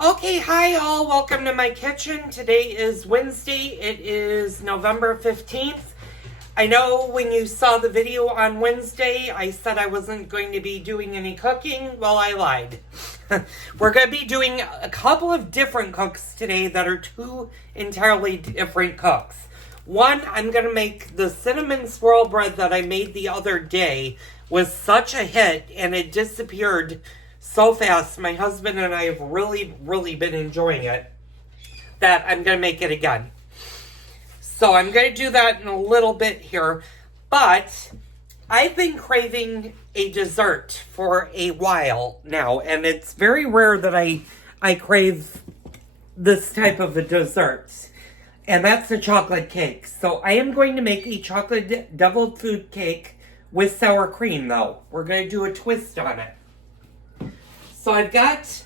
Okay, hi all. Welcome to my kitchen. Today is Wednesday. It is November 15th. I know when you saw the video on Wednesday, I said I wasn't going to be doing any cooking. Well, I lied. We're going to be doing a couple of different cooks today that are two entirely different cooks. One, I'm going to make the cinnamon swirl bread that I made the other day. Was such a hit and it disappeared so fast. My husband and I have really been enjoying it that I'm going to make it again. So I'm going to do that in a little bit here. But I've been craving a dessert for a while now. And it's very rare that I crave this type of a dessert. And that's a chocolate cake. So I am going to make a chocolate deviled food cake with sour cream, though. We're going to do a twist on it. So I've got,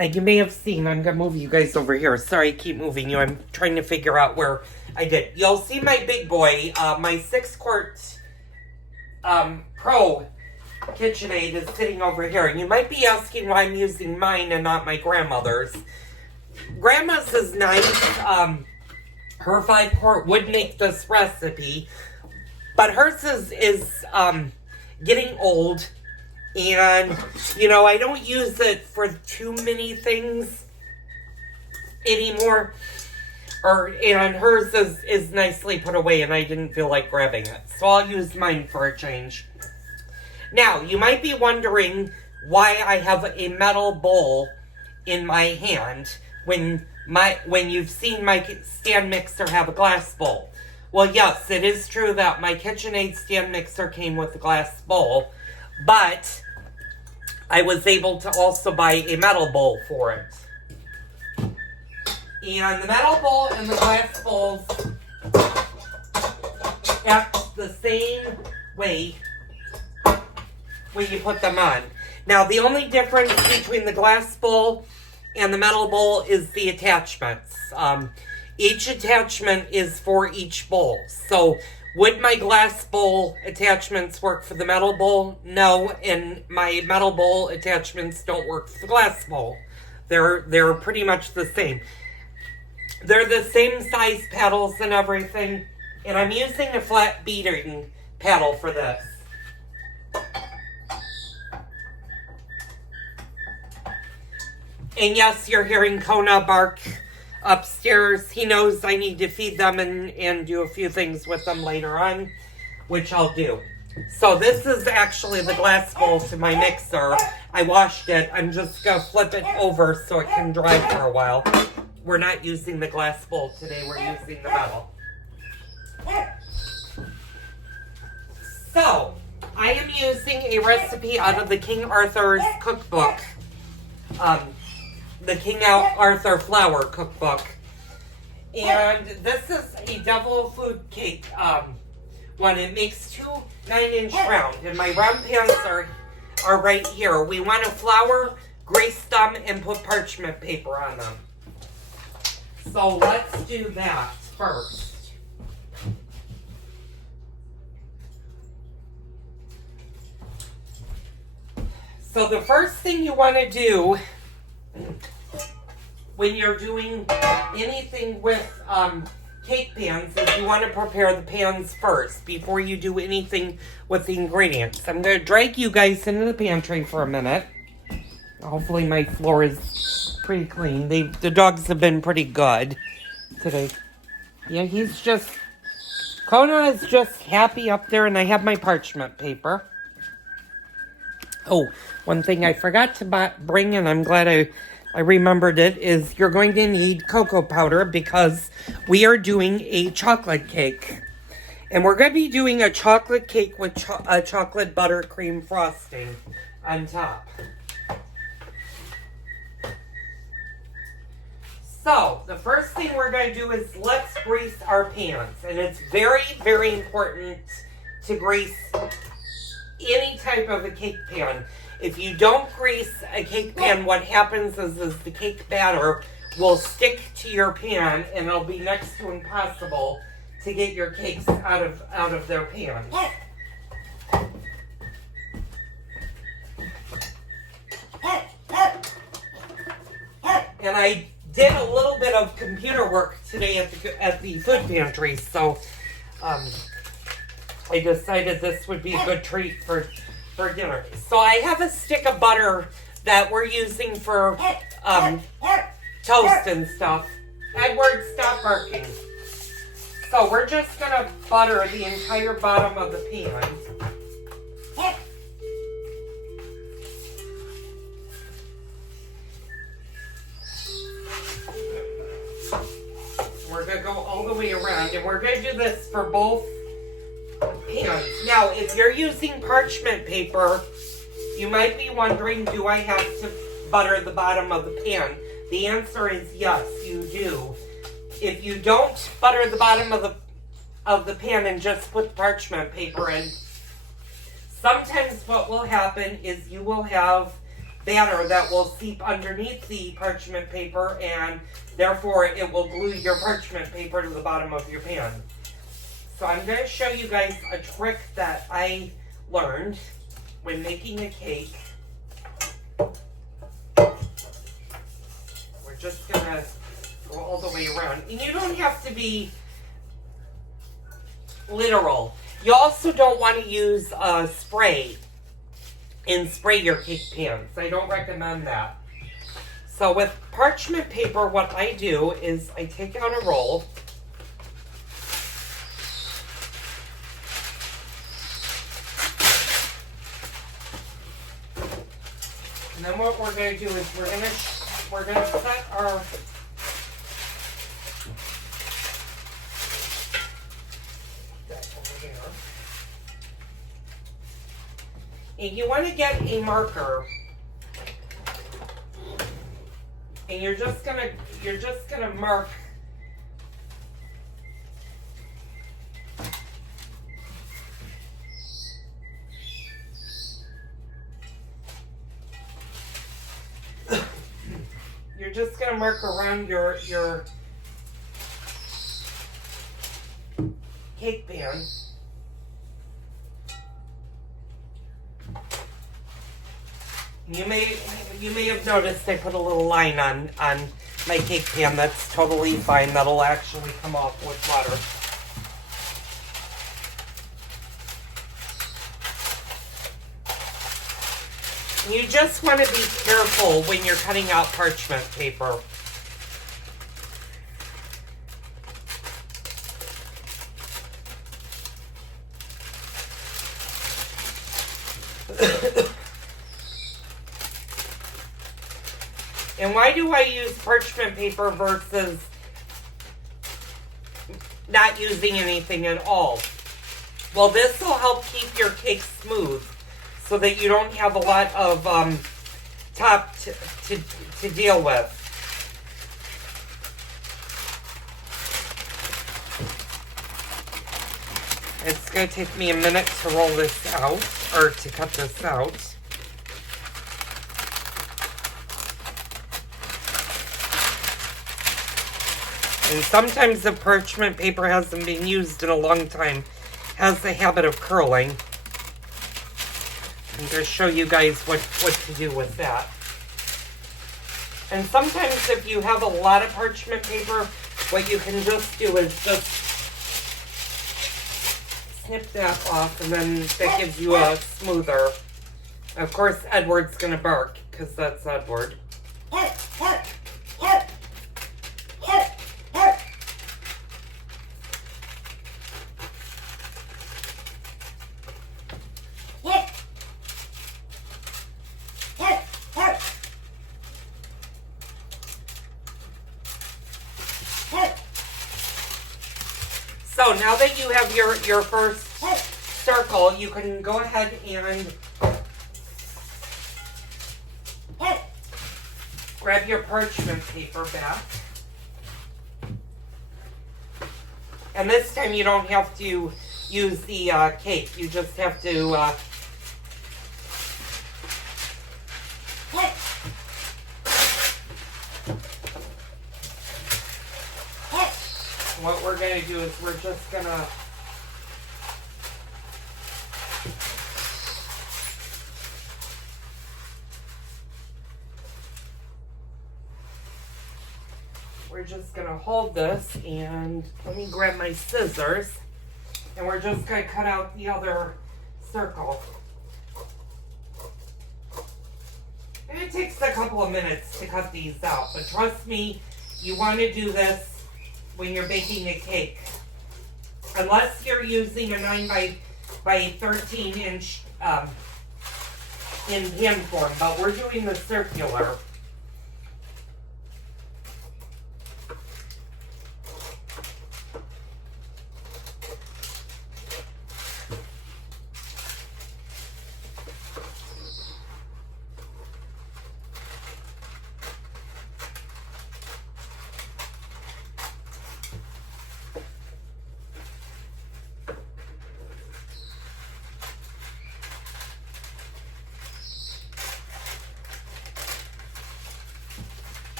you may have seen, I'm going to move you guys over here. Sorry, I keep moving you. I'm trying to figure out where I did. You'll see my big boy, my 6-quart Pro KitchenAid is sitting over here. And you might be asking why I'm using mine and not my grandmother's. Grandma's is nice. Her 5-quart would make this recipe. But hers is getting old. And, you know, I don't use it for too many things anymore. And hers is nicely put away and I didn't feel like grabbing it. So I'll use mine for a change. Now, you might be wondering why I have a metal bowl in my hand when you've seen my stand mixer have a glass bowl. Well, yes, it is true that my KitchenAid stand mixer came with a glass bowl, but I was able to also buy a metal bowl for it. And the metal bowl and the glass bowls act the same way when you put them on. Now, the only difference between the glass bowl and the metal bowl is the attachments. Each attachment is for each bowl. So, would my glass bowl attachments work for the metal bowl? No, and my metal bowl attachments don't work for the glass bowl. They're pretty much the same. They're the same size paddles and everything, and I'm using a flat beating paddle for this. And yes, you're hearing Kona bark upstairs. He knows I need to feed them and do a few things with them later on, which I'll do. So this is actually the glass bowl to my mixer. I washed it. I'm just going to flip it over so it can dry for a while. We're not using the glass bowl today. We're using the metal. So, I am using a recipe out of the King Arthur's cookbook. The King Arthur Flour cookbook. And this is a devil food cake one. It makes 2 9-inch round. And my round pans are right here. We want to flour, grease them, and put parchment paper on them. So let's do that first. So the first thing you want to do when you're doing anything with cake pans is you want to prepare the pans first before you do anything with the ingredients. I'm going to drag you guys into the pantry for a minute. Hopefully my floor is pretty clean. The dogs have been pretty good today. Yeah, Kona is just happy up there, and I have my parchment paper. Oh, one thing I forgot to bring, and I'm glad I remembered it, is you're going to need cocoa powder because we are doing a chocolate cake. And we're going to be doing a chocolate cake with a chocolate buttercream frosting on top. So, the first thing we're going to do is let's grease our pans. And it's very important to grease any type of a cake pan. If you don't grease a cake pan, what happens is the cake batter will stick to your pan and it'll be next to impossible to get your cakes out of their pans. And I did a little bit of computer work today at the food pantry, so I decided this would be a good treat for dinner. So I have a stick of butter that we're using for toast and stuff. Edward, stop barking. So we're just gonna butter the entire bottom of the pan. We're gonna go all the way around, and we're gonna do this for both pans. Now, if you're using parchment paper, you might be wondering, do I have to butter the bottom of the pan? The answer is yes, you do. If you don't butter the bottom of the pan and just put parchment paper in, sometimes what will happen is you will have batter that will seep underneath the parchment paper, and therefore it will glue your parchment paper to the bottom of your pan. So I'm going to show you guys a trick that I learned when making a cake. We're just going to go all the way around. And you don't have to be literal. You also don't want to use spray and spray your cake pans. I don't recommend that. So with parchment paper, what I do is I take out a roll. And then what we're going to do is we're going to set our that over there. And you want to get a marker, and you're just gonna mark around your cake pan. You may have noticed I put a little line on my cake pan. That's totally fine. That'll actually come off with water. You just want to be careful when you're cutting out parchment paper. And why do I use parchment paper versus not using anything at all? Well, this will help keep your cake smooth so that you don't have a lot of top to deal with. It's going to take me a minute to roll this out, or to cut this out. And sometimes the parchment paper hasn't been used in a long time, has the habit of curling. I'm going to show you guys what to do with that. And sometimes if you have a lot of parchment paper, what you can just do is just snip that off, and then that gives you a smoother. Of course, Edward's going to bark, because that's Edward. So now that you have your first circle, you can go ahead and grab your parchment paper back. And this time you don't have to use the cake. You just have to what we're going to do is we're just going to we're just gonna hold this, and let me grab my scissors, and we're just gonna cut out the other circle. And it takes a couple of minutes to cut these out, but trust me, you want to do this when you're baking a cake. Unless you're using a 9 by 13 inch in pan form, but we're doing the circular.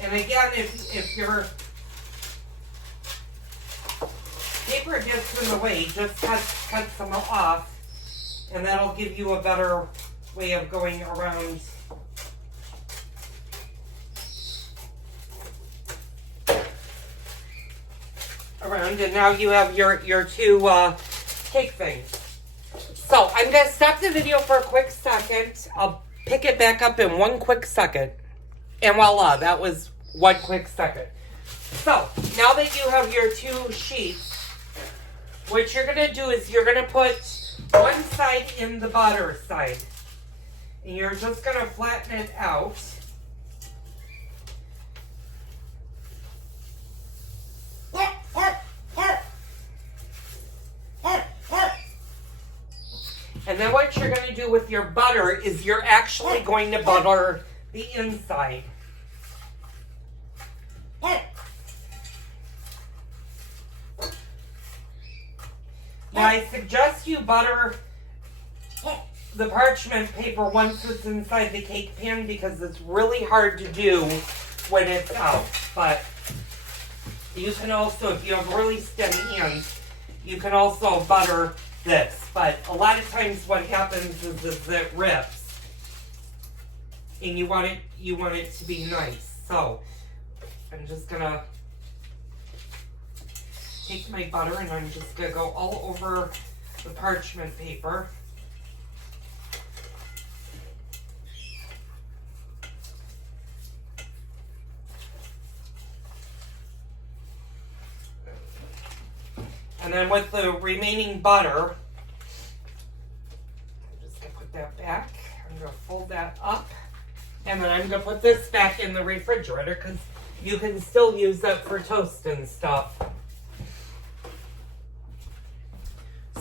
And again, if your paper gets in the way, just cut some off, and that'll give you a better way of going around. And now you have your two cake things. So I'm going to stop the video for a quick second. I'll pick it back up in one quick second. And voila, that was one quick second. So, now that you have your two sheets, what you're going to do is you're going to put one side in the butter side. And you're just going to flatten it out. And then what you're going to do with your butter is you're actually going to butter the inside. Now I suggest you butter the parchment paper once it's inside the cake pan because it's really hard to do when it's out. But you can also, if you have really steady hands, you can also butter this. But a lot of times what happens is it rips. And you want it to be nice. So I'm just gonna take my butter and I'm just gonna go all over the parchment paper. And then with the remaining butter, I'm just gonna put that back. I'm gonna fold that up. And then I'm going to put this back in the refrigerator because you can still use that for toast and stuff.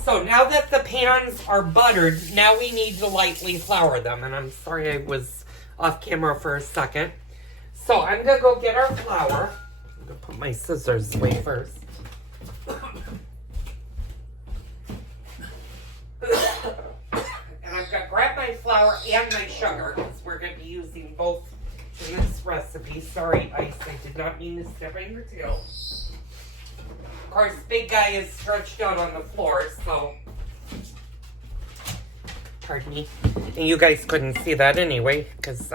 So now that the pans are buttered, now we need to lightly flour them. And I'm sorry I was off camera for a second. So I'm going to go get our flour. I'm going to put my scissors away first. I'm going to grab my flour and my sugar because we're going to be using both in this recipe. Sorry, Ice, I did not mean to step on your tail. Of course, big guy is stretched out on the floor, so pardon me. And you guys couldn't see that anyway because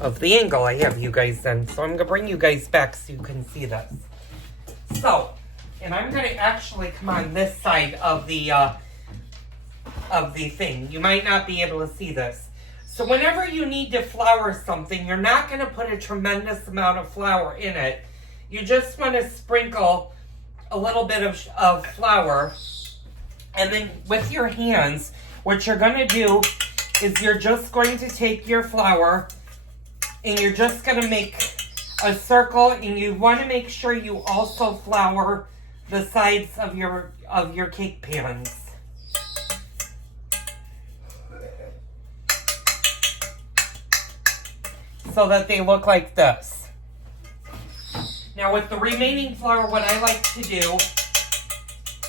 of the angle I have you guys in. So I'm going to bring you guys back so you can see this. So, and I'm going to actually come on this side of the thing. You might not be able to see this. So whenever you need to flour something, you're not going to put a tremendous amount of flour in it. You just want to sprinkle a little bit of flour. And then with your hands, what you're going to do is you're just going to take your flour and you're just going to make a circle, and you want to make sure you also flour the sides of your cake pans. So that they look like this. Now with the remaining flour, what I like to do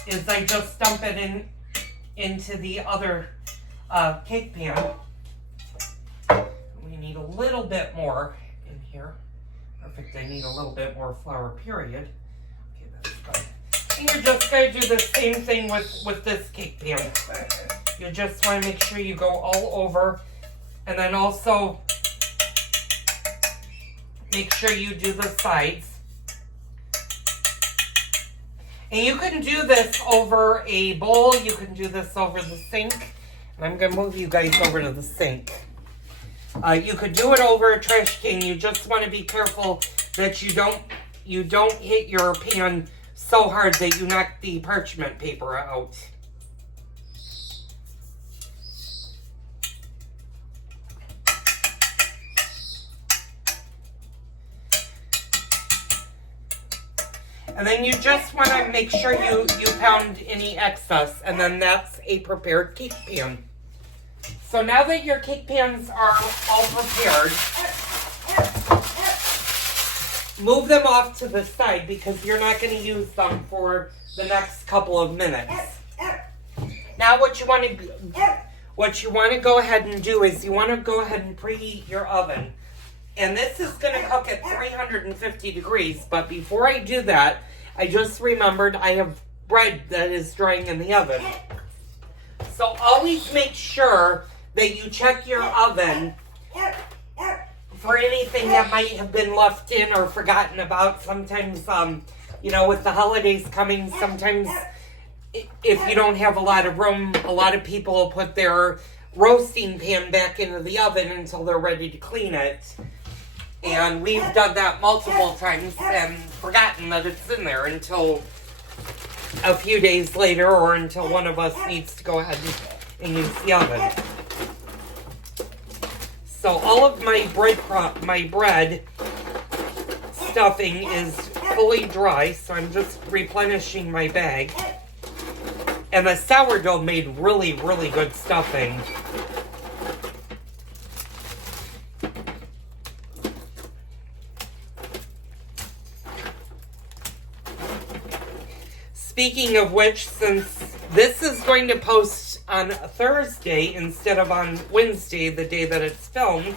is I just dump it into the other cake pan. We need a little bit more in here. Perfect, I need a little bit more flour, period. Okay, that's good. You're just going to do the same thing with this cake pan. You just want to make sure you go all over. And then also make sure you do the sides. And you can do this over a bowl. You can do this over the sink. And I'm going to move you guys over to the sink. You could do it over a trash can. You just want to be careful that you don't hit your pan so hard that you knock the parchment paper out. And then you just want to make sure you pound any excess, and then that's a prepared cake pan. So now that your cake pans are all prepared, move them off to the side because you're not going to use them for the next couple of minutes. Now what you want to go ahead and do is you want to go ahead and preheat your oven. And this is going to cook at 350 degrees. But before I do that, I just remembered I have bread that is drying in the oven. So always make sure that you check your oven for anything that might have been left in or forgotten about. Sometimes, with the holidays coming, sometimes if you don't have a lot of room, a lot of people will put their roasting pan back into the oven until they're ready to clean it. And we've done that multiple times and forgotten that it's in there until a few days later or until one of us needs to go ahead and use the oven. So all of my bread stuffing is fully dry, so I'm just replenishing my bag. And the sourdough made really, really good stuffing. Speaking of which, since this is going to post on Thursday instead of on Wednesday, the day that it's filmed,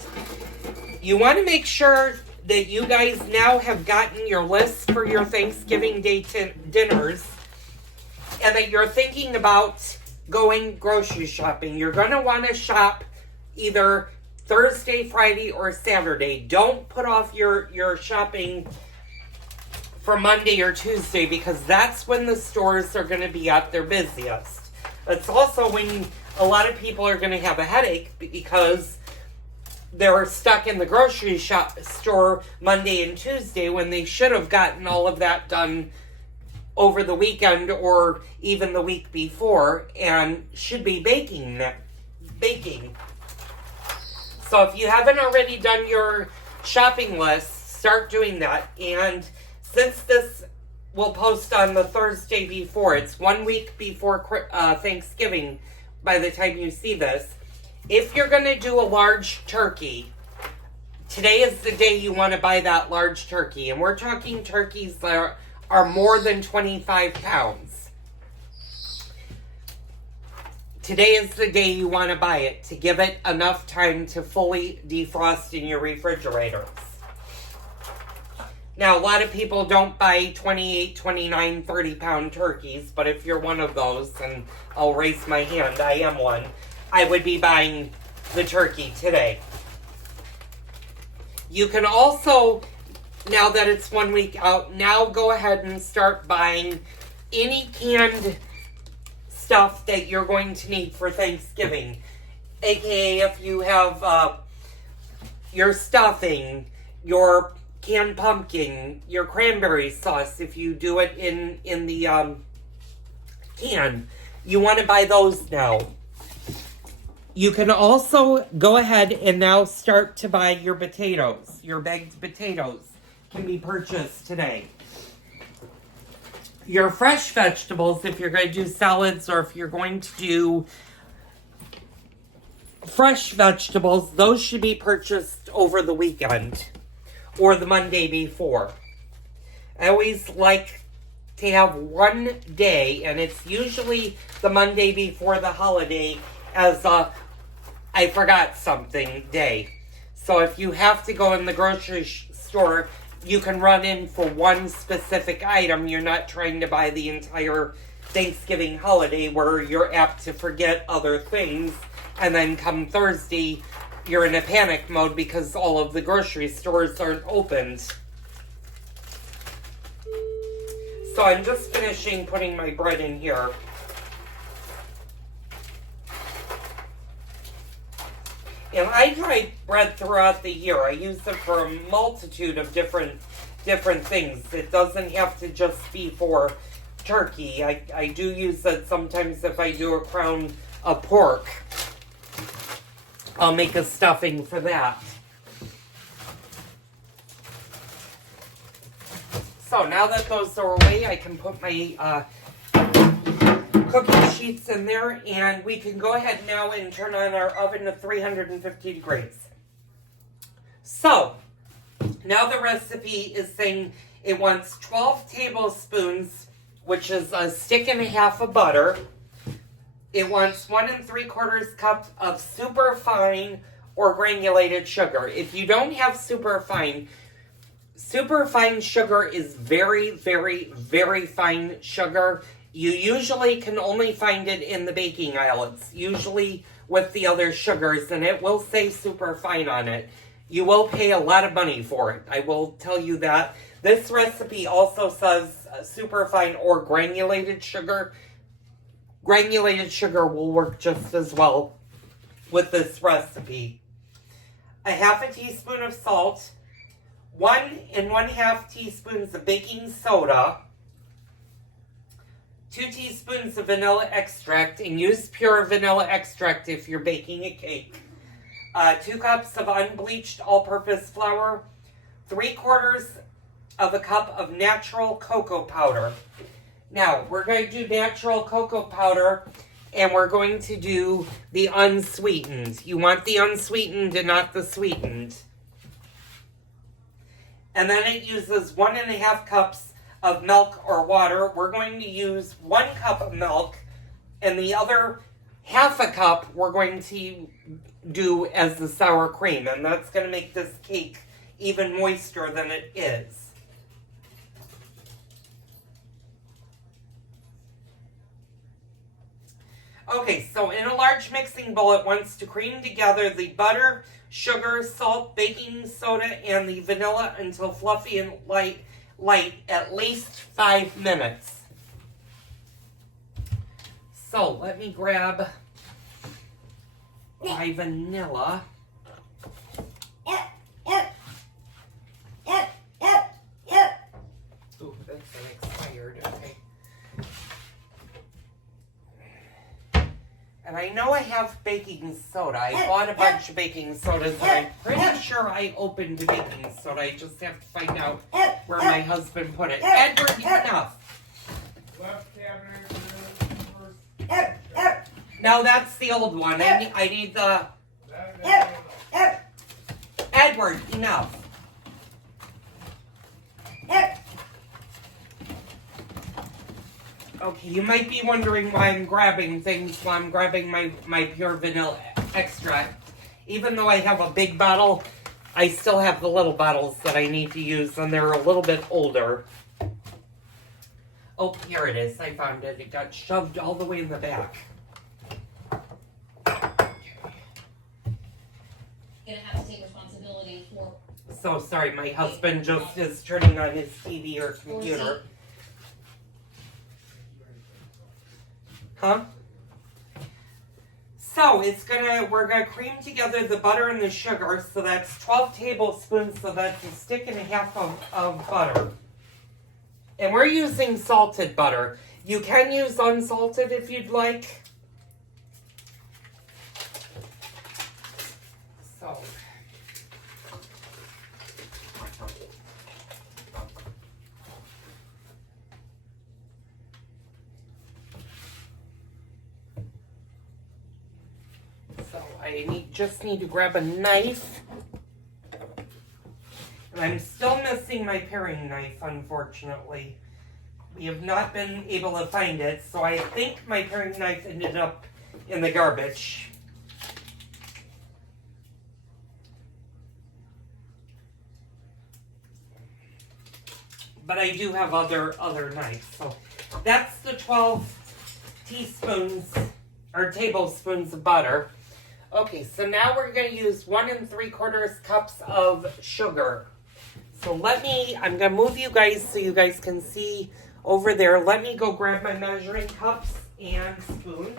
you want to make sure that you guys now have gotten your list for your Thanksgiving Day dinners and that you're thinking about going grocery shopping. You're going to want to shop either Thursday, Friday, or Saturday. Don't put off your shopping for Monday or Tuesday because that's when the stores are going to be at their busiest. It's also when a lot of people are going to have a headache because they're stuck in the grocery store Monday and Tuesday when they should have gotten all of that done over the weekend or even the week before and should be baking. So if you haven't already done your shopping list, start doing that. And since this will post on the Thursday before, it's 1 week before Thanksgiving by the time you see this. If you're going to do a large turkey, today is the day you want to buy that large turkey. And we're talking turkeys that are more than 25 pounds. Today is the day you want to buy it to give it enough time to fully defrost in your refrigerators. Now, a lot of people don't buy 28, 29, 30-pound turkeys, but if you're one of those, and I'll raise my hand, I am one, I would be buying the turkey today. You can also, now that it's 1 week out, now go ahead and start buying any canned stuff that you're going to need for Thanksgiving. AKA if you have your stuffing, your canned pumpkin, your cranberry sauce, if you do it in the can. You want to buy those now. You can also go ahead and now start to buy your potatoes. Your bagged potatoes can be purchased today. Your fresh vegetables, if you're going to do salads or if you're going to do fresh vegetables, those should be purchased over the weekend or the Monday before. I always like to have one day, and it's usually the Monday before the holiday, as a I forgot something day. So if you have to go in the grocery store you can run in for one specific item. You're not trying to buy the entire Thanksgiving holiday where you're apt to forget other things. And then come Thursday, you're in a panic mode because all of the grocery stores aren't opened. So I'm just finishing putting my bread in here. And I dry bread throughout the year. I use it for a multitude of different things. It doesn't have to just be for turkey. I do use it sometimes if I do a crown of pork. I'll make a stuffing for that. So now that those are away, I can put my cookie sheets in there, and we can go ahead now and turn on our oven to 350 degrees. So, now the recipe is saying it wants 12 tablespoons, which is a stick and a half of butter. It wants 1 3/4 cups of super fine or granulated sugar. If you don't have super fine sugar is very, very, very fine sugar. You usually can only find it in the baking aisle. It's usually with the other sugars, and it will say super fine on it. You will pay a lot of money for it. I will tell you that. This recipe also says super fine or granulated sugar. Granulated sugar will work just as well with this recipe. A half a teaspoon of salt, 1 1/2 teaspoons of baking soda, 2 teaspoons of vanilla extract, and use pure vanilla extract if you're baking a cake. 2 cups of unbleached all-purpose flour, 3/4 of a cup of natural cocoa powder. Now, we're going to do natural cocoa powder, and we're going to do the unsweetened. You want the unsweetened and not the sweetened. And then it uses 1 1/2 cups of milk or water. We're going to use 1 cup of milk, and the other 1/2 cup we're going to do as the sour cream, and that's going to make this cake even moister than it is. Okay, so in a large mixing bowl, it wants to cream together the butter, sugar, salt, baking soda, and the vanilla until fluffy and light at least 5 minutes. So let me grab my vanilla. Ooh, that's expired. Okay. And I know I have baking soda. I bought a bunch of baking sodas, and I'm pretty sure I opened the baking soda. I just have to find out where my husband put it. Edward, enough. Left cabinet. No, that's the old one. I need the... Edward, enough. Okay, you might be wondering why I'm grabbing things while I'm grabbing my pure vanilla extract. Even though I have a big bottle, I still have the little bottles that I need to use, and they're a little bit older. Oh, here it is. I found it. It got shoved all the way in the back. Gonna have to take responsibility for. So sorry, my husband just is turning on his TV or computer. Huh? So we're gonna cream together the butter and the sugar. So that's 12 tablespoons. So that's a stick and a half of butter. And we're using salted butter. You can use unsalted if you'd like. So. I just need to grab a knife. And I'm still missing my paring knife, unfortunately. We have not been able to find it, so I think my paring knife ended up in the garbage. but I do have other knives. So that's the 12 teaspoons or tablespoons of butter. Okay, so now we're going to use 1 3/4 cups of sugar. So I'm going to move you guys so you guys can see over there. Let me go grab my measuring cups and spoon.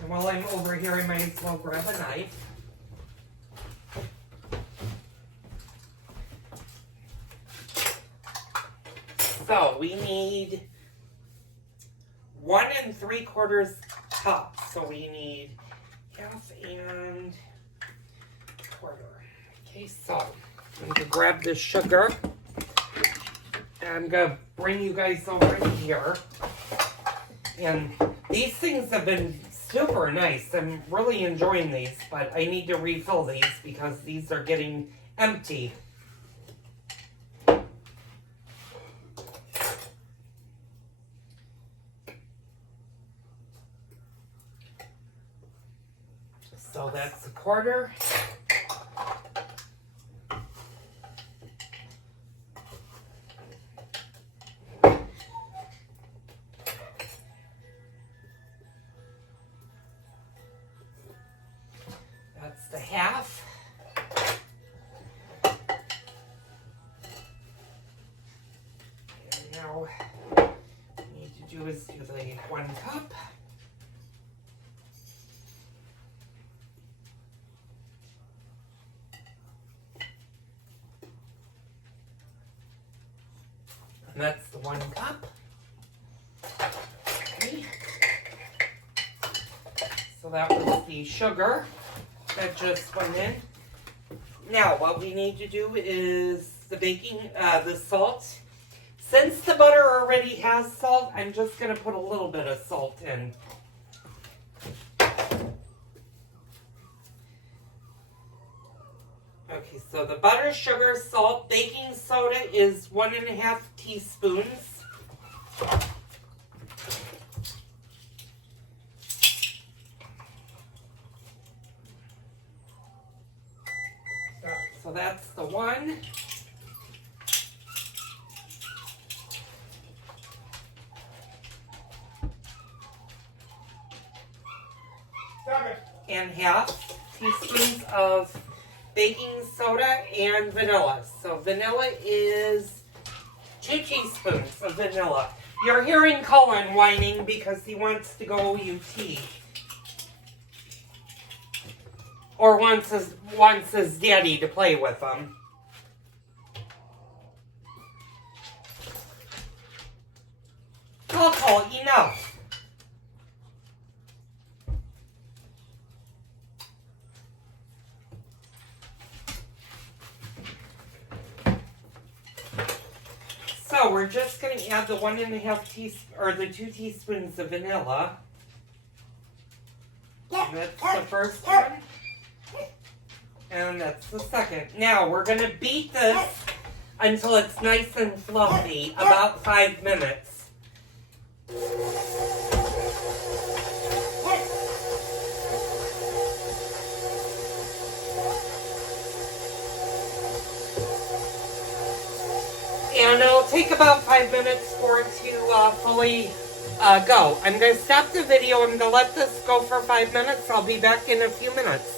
And while I'm over here, I might as well grab a knife. So we need 1 3/4 cups. So we need half and quarter. Okay, so I'm going to grab the sugar. And I'm going to bring you guys over here. And these things have been super nice. I'm really enjoying these, but I need to refill these because these are getting empty. So that's a quarter. That's the half. And now what we need to do is do the 1 cup. And that's the 1 cup. Okay. So that was the sugar that just went in. Now what we need to do is the salt. Since the butter already has salt, I'm just going to put a little bit of salt in. Okay, so the butter, sugar, salt, baking soda is 1 1/2 teaspoons. So that's the 1. And 1/2 teaspoons of baking soda and vanilla. So vanilla is 2 teaspoons of vanilla. You're hearing Cullen whining because he wants to go UT. Or wants his daddy to play with him. Cole, enough. So we're just going to add the 1 1/2 teaspoon, or the 2 teaspoons of vanilla. And that's the first one. And that's the second. Now we're going to beat this until it's nice and fluffy, about 5 minutes. And it'll take about 5 minutes for it to fully go. I'm going to stop the video. I'm going to let this go for 5 minutes. I'll be back in a few minutes.